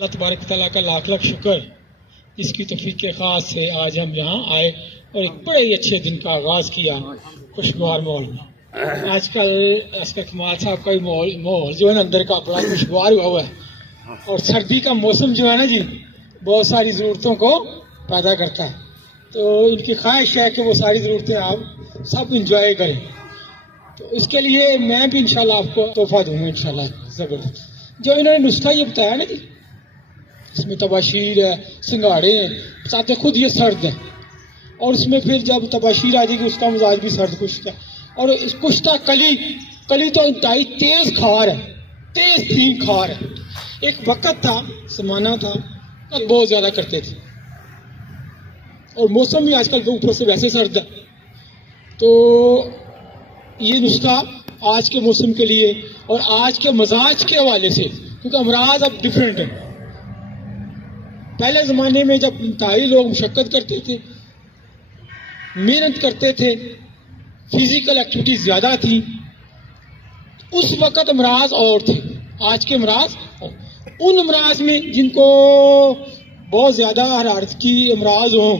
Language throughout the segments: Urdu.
اللہ تبارک تعالیٰ کا لاکھ لاکھ شکر، اس کی توفیق خاص سے آج ہم یہاں آئے اور ایک بڑے ہی اچھے دن کا آغاز کیا خوشگوار ماحول میں۔ آج کل اسکر کمال صاحب کا ماحول جو ہے نا اندر کا بڑا خوشگوار ہوا ہے، اور سردی کا موسم جو ہے نا جی بہت ساری ضرورتوں کو پیدا کرتا ہے، تو ان کی خواہش ہے کہ وہ ساری ضرورتیں آپ سب انجوائے کریں، تو اس کے لیے میں بھی انشاءاللہ آپ کو تحفہ دوں گا انشاءاللہ زبردست۔ جو انہوں نے نسخہ یہ بتایا نا جی، اس میں تباشیر ہے، سنگاڑے ہیں، ساتھ خود یہ سرد ہے، اور اس میں پھر جب تباشیر آ جائے گی اس کا مزاج بھی سرد خشک ہے، اور کشتہ کلی تو انتہائی تیز کھار ہے، تیز تھین کھار ہے۔ ایک وقت تھا، زمانہ تھا بہت زیادہ کرتے تھے، اور موسم بھی آج کل اوپر سے ویسے سرد ہے، تو یہ نسخہ آج کے موسم کے لیے اور آج کے مزاج کے حوالے سے، کیونکہ امراض اب ڈفرینٹ ہیں۔ پہلے زمانے میں جب انتہائی لوگ مشقت کرتے تھے، محنت کرتے تھے، فزیکل ایکٹیویٹی زیادہ تھی، اس وقت امراض اور تھے۔ آج کے امراض ان امراض میں جن کو بہت زیادہ حرارت کی امراض ہوں،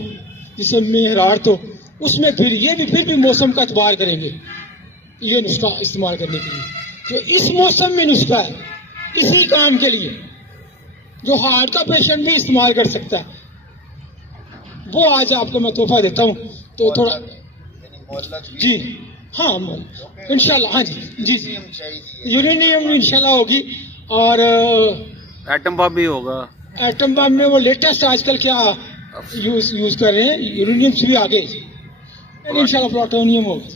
جسم میں حرارت ہو، اس میں پھر بھی موسم کا اعتبار کریں گے یہ نسخہ استعمال کرنے کے لیے۔ جو اس موسم میں نسخہ ہے اسی کام کے لیے، جو ہارٹ کا پیشنٹ بھی استعمال کر سکتا ہے، وہ آج آپ کو میں تحفہ دیتا ہوں۔ تو تھوڑا جی ہاں انشاءاللہ، ہاں جی یورینیم انشاءاللہ ہوگی، اور ایٹم بم بھی ہوگا۔ ایٹم بم میں وہ لیٹسٹ آج کل کیا یوز کر رہے ہیں، یورینیم سے بھی آگے انشاءاللہ پلاٹونیم ہوگا۔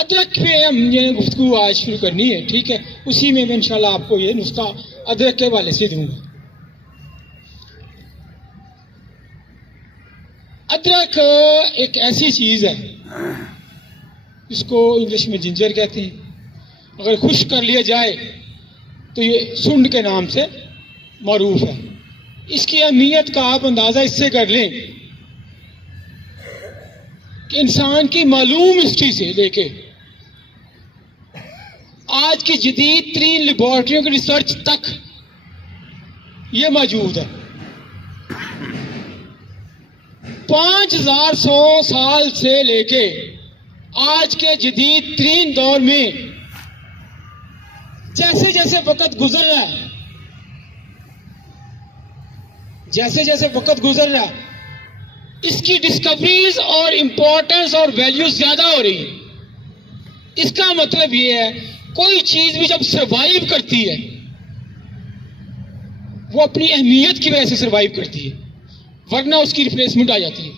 ادرک پہ ہم یہ گفتگو آج شروع کرنی ہے، ٹھیک ہے، اسی میں انشاءاللہ آپ کو یہ نسخہ ادرک کے حوالے سے دوں گا۔ ادرک ایک ایسی چیز ہے، اس کو انگلش میں جنجر کہتے ہیں، اگر خشک کر لیا جائے تو یہ سنڈ کے نام سے معروف ہے۔ اس کی اہمیت کا آپ اندازہ اس سے کر لیں کہ انسان کی معلوم ہسٹری سے لے کے آج کی جدید ترین لیبارٹریوں کی ریسرچ تک یہ موجود ہے۔ 5100 سال سے لے کے آج کے جدید ترین دور میں جیسے جیسے وقت گزر رہا ہے، اس کی ڈسکوریز اور امپورٹنس اور ویلیوز زیادہ ہو رہی ہے۔ اس کا مطلب یہ ہے کوئی چیز بھی جب سروائیو کرتی ہے وہ اپنی اہمیت کی وجہ سے سروائیو کرتی ہے، ورنہ اس کی ریپلیسمنٹ آ جاتی ہے۔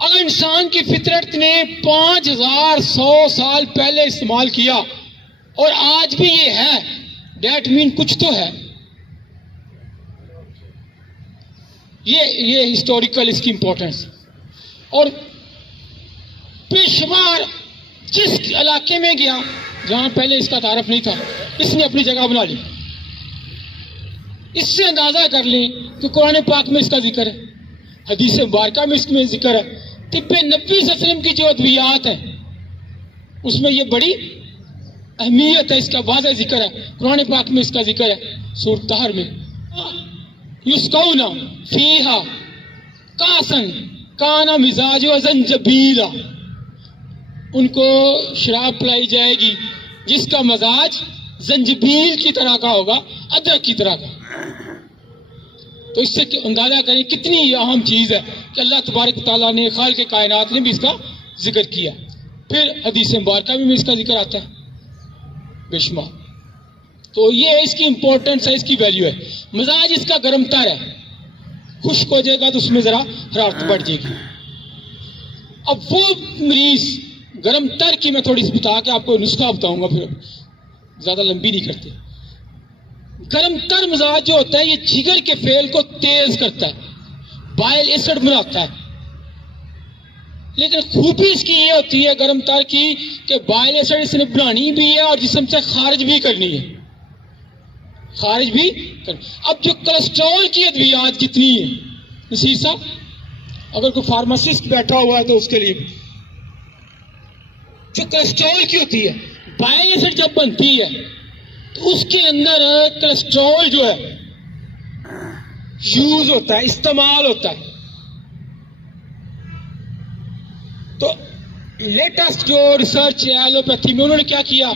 اگر انسان کی فطرت نے 5100 سال پہلے استعمال کیا اور آج بھی یہ ہے، دیٹ مین کچھ تو ہے۔ یہ ہسٹوریکل اس کی امپورٹنس، اور بے شمار جس علاقے میں گیا جہاں پہلے اس کا تعارف نہیں تھا، اس نے اپنی جگہ بنا لی۔ اس سے اندازہ کر لیں کہ قرآن پاک میں اس کا ذکر ہے، حدیث مبارکہ میں اس میں ذکر ہے، طب نبوی صلی اللہ علیہ وسلم کی جو ادویات ہیں اس میں یہ بڑی اہمیت ہے، اس کا واضح ذکر ہے، قرآن پاک میں اس کا ذکر ہے۔ سورۃ طہر میں یسقون فیہا کاسن کانا مزاجہ زنجبیلا، ان کو شراب پلائی جائے گی جس کا مزاج زنجبیل کی طرح کا ہوگا، ادرک کی طرح کا۔ تو اس سے اندازہ کریں کتنی اہم چیز ہے کہ اللہ تبارک تعالیٰ نے، خالق کائنات نے بھی اس کا ذکر کیا۔ پھر حدیث مبارکہ میں اس کا ذکر آتا ہے بے شمار۔ تو یہ اس کی امپورٹنس ہے، اس کی ویلیو ہے۔ مزاج اس کا گرم تر ہے، خشک ہو جائے گا تو اس میں ذرا حرارت بڑھ جائے گی۔ اب وہ مریض گرم تر کی میں تھوڑی سی بتا کے آپ کو نسخہ بتاؤں گا، پھر زیادہ لمبی نہیں کرتے۔ گرم تر مزاج جو ہوتا ہے یہ جگر کے فعل کو تیز کرتا ہے، بائل ایسڈ بناتا ہے، لیکن خوبی اس کی یہ ہوتی ہے گرم تر کی کہ بائل ایسڈ اس نے بنانی بھی ہے اور جسم سے خارج بھی کرنی ہے، اب جو کولیسٹرول کی ادویات کتنی ہیں نصیر صاحب، اگر کوئی فارماسسٹ بیٹھا ہوا ہے تو اس کے لیے جو کولیسٹرول کی ہوتی ہے بائل ایسڈ جب بنتی ہے تو اس کے اندر کولیسٹرول جو ہے یوز ہوتا ہے، استعمال ہوتا ہے. تو لیٹسٹ جو ریسرچ ہے ایلوپیتھی میں، انہوں نے کیا کیا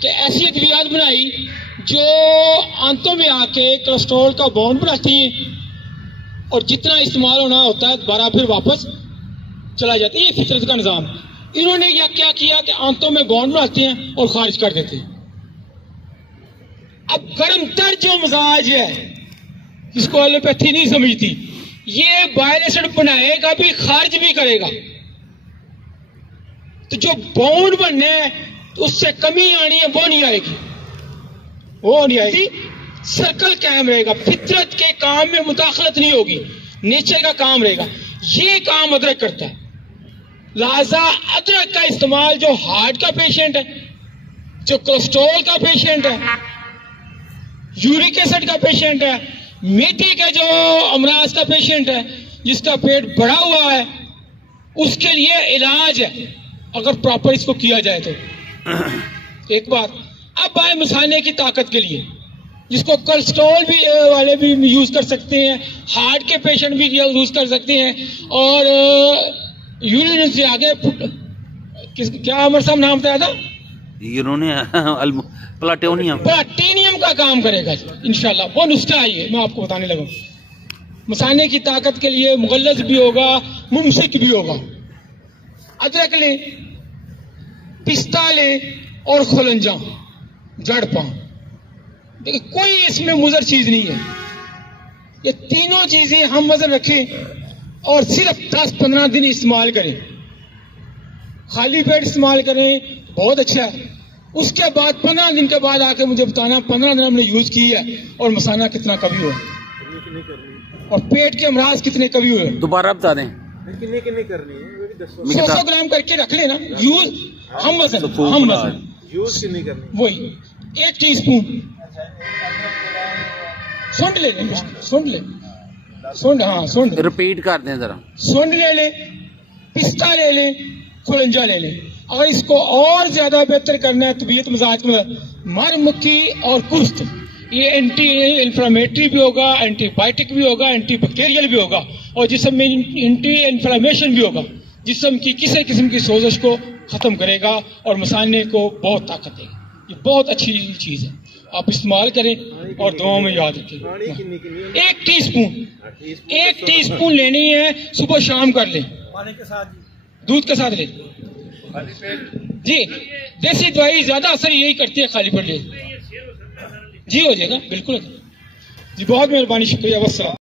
کہ ایسی ادویات بنائی جو آنتوں میں آ کے کولیسٹرول کا بانڈ بناتی ہیں اور جتنا استعمال ہونا ہوتا ہے دوبارہ پھر واپس چلا جاتا ہے. یہ فطرت کا نظام. انہوں نے کیا کیا کہ آنتوں میں بانڈ بناتے ہیں اور خارج کر دیتے ہیں. اب گرم تر جو مزاج ہے جس کو ایلوپیتھی نہیں سمجھتی، یہ بائل ایسڈ بنائے گا بھی خارج بھی کرے گا. تو جو بانڈ بننے ہے اس سے کمی آنی ہے، وہ نہیں آئے گی، وہ نہیں آئے گی. سرکل قائم رہے گا، فطرت کے کام میں مداخلت نہیں ہوگی، نیچر کا کام رہے گا. یہ کام ادرک کرتا ہے. لہذا ادرک کا استعمال جو ہارٹ کا پیشنٹ ہے، جو کولیسٹرول کا پیشنٹ ہے، یورک ایسڈ کا پیشنٹ ہے، میٹھی کے جو امراض کا پیشنٹ ہے، جس کا پیٹ بڑھا ہوا ہے، اس کے لیے علاج ہے اگر پراپر اس کو کیا جائے تو. ایک بات. اب آئے مثانے کی طاقت کے لیے، جس کو کولیسٹرول بھی والے بھی یوز کر سکتے ہیں، ہارٹ کے پیشنٹ بھی یوز کر سکتے ہیں، اور یورین سے آگے کیا عمر صاحب نام بتایا تھا؟ پلاٹینیم کا کام کرے گا انشاءاللہ. وہ نسخہ آئیے میں آپ کو بتانے لگا. مثانے کی طاقت کے لیے مغلظ بھی ہوگا، ممسک بھی ہوگا. ادرک لیں، پستہ لیں اور خلنجاں، جڑ پاں. دیکھیں کوئی اس میں مضر چیز نہیں ہے. یہ تینوں چیزیں ہم وزن رکھیں اور صرف 10-15 دن استعمال کریں. خالی پیٹ استعمال کریں، بہت اچھا ہے. اس کے بعد 15 دن کے بعد آ کے مجھے بتانا 15 دن ہم نے یوز کی ہے اور مثانہ کتنا کبھی ہوا اور پیٹ کے امراض کتنے کبھی ہوئے. دوبارہ بتا دیں. 100 گرام کر کے رکھ لینا. یوز ہم وزن وہی 1 ٹی اسپون سونڈ لے لیں. سونڈ ریپیٹ کر دیں ذرا. سونڈ لے لیں، پستہ لے لیں، کھلنجا لے لیں. اگر اس کو اور زیادہ بہتر کرنا ہے طبیعت مزاج میں، مر مکھی اور کشت، یہ اینٹی انفلامیٹری بھی ہوگا، اینٹی بائیوٹک بھی ہوگا، اینٹی بیکٹیریل بھی ہوگا، اور جسم میں اینٹی انفلامیشن بھی ہوگا. جسم کی کسی قسم کی سوزش کو ختم کرے گا اور مثانے کو بہت طاقت دے گا. یہ بہت اچھی چیز ہے، آپ استعمال کریں اور دعاؤں میں یاد رکھیں. 1 ٹی اسپون لینی ہے، صبح شام کر لیں، دودھ کے ساتھ لیں. جی دیسی دوائی زیادہ اثر یہی کرتی ہے، خالی پیٹ لے. جی ہو جائے گا، بالکل. جی بہت مہربانی، شکریہ، والسلام.